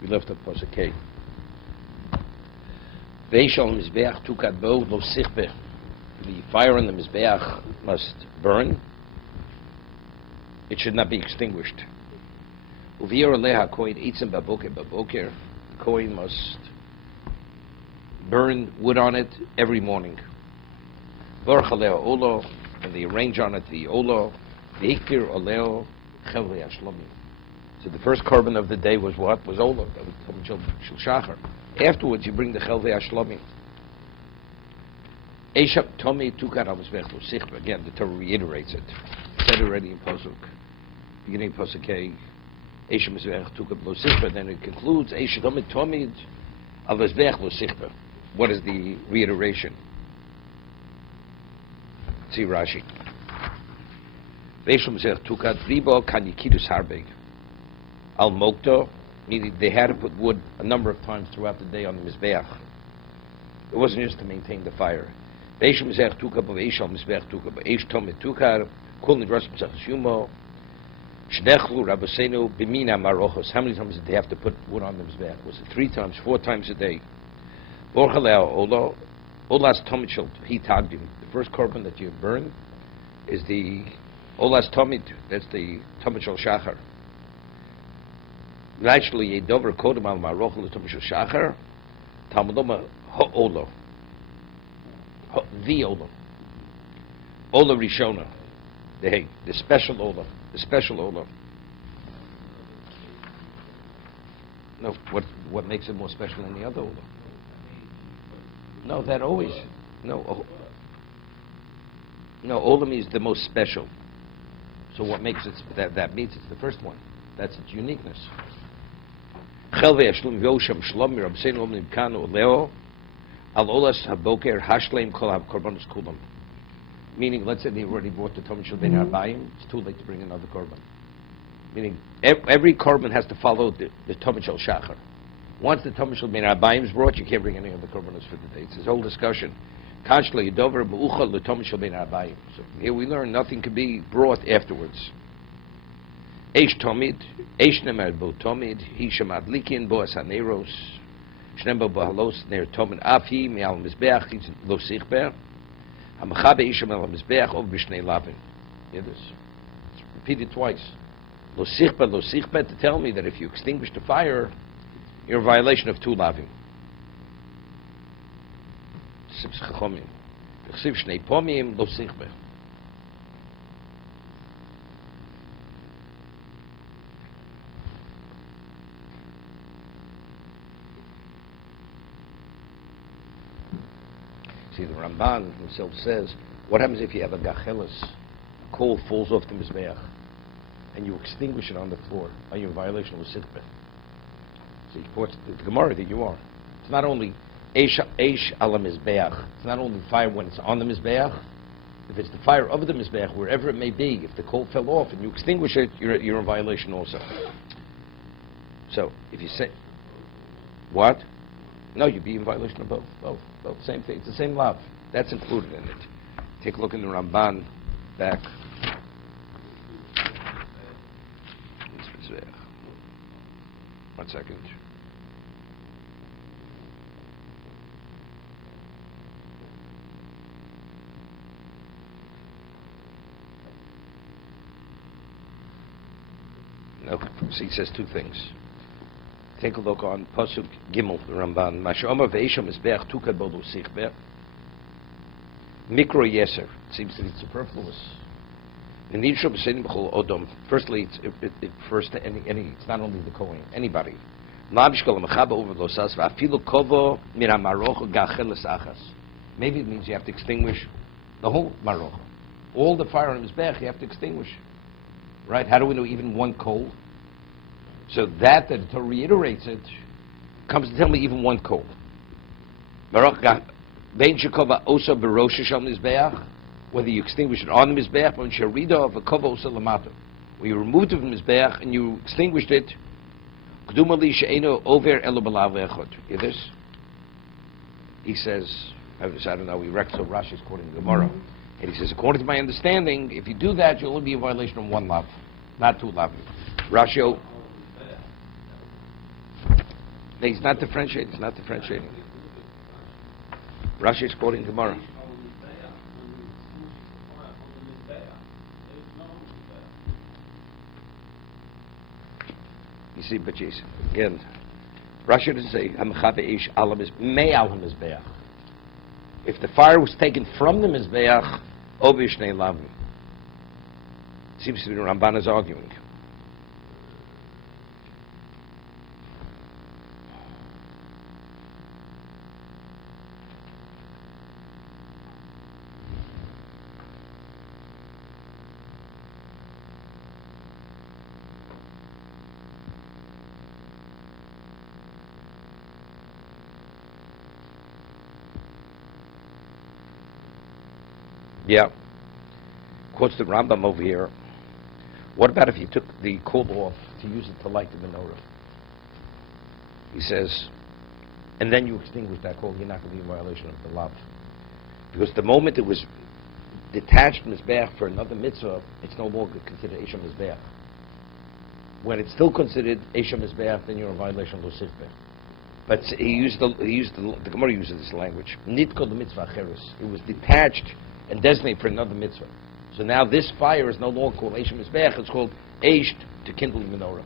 We left up pasuk K. Veishal mizbeach tukat bo lo sichbe. The fire on the mizbeach must burn. It should not be extinguished. Uvir aleha kohen itzim baboker baboker. The kohen must burn wood on it every morning. Vorach aleo olo, and they arrange on it the olo. Veikir aleo chelvei hashlomi. So the first korban of the day was what? Was olo. That was Tom Shel Shachar. Afterwards, you bring the chelvei hashlomi. Eishap tomi tukar al-mizbech lo sichba. Again, the Torah reiterates it. Said already in pasuk, beginning of pasuk K. Eishap mizbech tukar lo sichba. Then it concludes Eishap tomi al-mizbech lo sichba. What is the reiteration? See Rashi. Veishal mizbech tukar ribo kan yikidus harbeg. Al mokto, meaning they had to put wood a number of times throughout the day on the mizbeach. It wasn't just to maintain the fire. Veishal mizbech tukar veishal mizbech tukar veish tomi tukar kol nidras mizbech shumo shnechlu rabbeinu b'mina marochos. How many times did they have to put wood on the mizbeach? Was it 3 times, 4 times a day? Borchaleo olo olas tomid shel hitagdim. The first korban that you burn is the olas tomid. That's the tomid shel shachar. Actually, a dover kodem al marochel tomid shel shachar. Talmudoma ho-olo. The olo. Ola rishona. The special olo. The special olo. No, what makes it more special than the other olo? No, that always. No, olam is the most special. So what makes it that means it's the first one. That's its uniqueness. Meaning, let's say they already brought the Tom Shel Ben Arbayim, it's too late to bring another korban. Meaning, every korban has to follow the Tom Shel Shachar. Once the Tom Shel Ben Arbayim is brought, you can't bring any other korbanos for the day. It's this whole discussion. So here we learn nothing can be brought afterwards. Eish Tomid, Eish Nemer Bo Tomid, He Shamad Likin Bo Asaneros, Shnembo Bahalos Ner Tomid Afi, Meal Mizbeach, Lo Sichber, Hamachabe Isham El Mizbeach, Ov Bishnei Lavin. Hear this? It's repeated twice. Lo Sichber, to tell me that if you extinguish the fire, you're in violation of 2 lavim. Sibs Chachomim. Chsiv Shnei Pomim, Lo Sichber. See, the Ramban himself says, what happens if you have a gachelis, a coal falls off the mizbeach, and you extinguish it on the floor? Are you in violation of the sikhbeh? See, the Gemara that you are. It's not only eish ala mizbeach. It's not only fire when it's on the mizbeach. If it's the fire of the mizbeach, wherever it may be, if the coal fell off and you extinguish it, you're in violation also. So, if you say, what? No, you'd be in violation of both. Same thing. It's the same lav. That's included in it. Take a look in the Ramban back. One second. No, see, he says 2 things. Take a look on Pasuk Gimel, the Ramban. Masha'omar ve'esham mizbeach tukad bodu sichber. Mikro yeser. It seems that it's superfluous. Firstly, it refers to any. It's not only the Kohen, anybody. Maybe it means you have to extinguish the whole maroch. All the fire on his back you have to extinguish. Right? How do we know even 1 coal? So that the Torah reiterates it, comes to tell me even 1 coal. Whether you extinguish it on the mizbeach, when sherida of a kova osa lamato, when you removed it from the mizbeach and you extinguished it, k'dumali she'eno over elo b'lav echad. Hear this? He says, I don't know. So Rashi is quoting the Gemara, and he says, according to my understanding, if you do that, you'll only be in violation of 1 lav, not 2 lav. Rashi. No, he's not differentiating. He's not differentiating. Rashi is quoting Gemara. You see, but geez, again, Rashi doesn't say Hamchabe Ish Alam is Me'al HaMizbeach. If the fire was taken from the Mizbeach, Obish Nei Lavim. Seems to be the Ramban is arguing. Yeah. Quotes the Rambam over here. What about if you took the coal off to use it to light the menorah? He says, and then you extinguish that coal, you're not going to be in violation of the lav. Because the moment it was detached mizbeach for another mitzvah, it's no longer considered Esha Mizbeach. When it's still considered Esha Mizbeach, then you're in violation of Losifbeh. But the Gemara uses this language. Nitko the mitzvah acheres. It was detached and designated for another mitzvah. So now this fire is no longer called Eish Mizbeach, it's called Eish to kindle the menorah.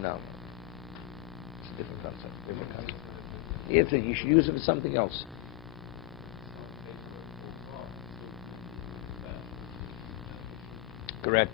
No. It's a different concept. You should use it for something else. Correct.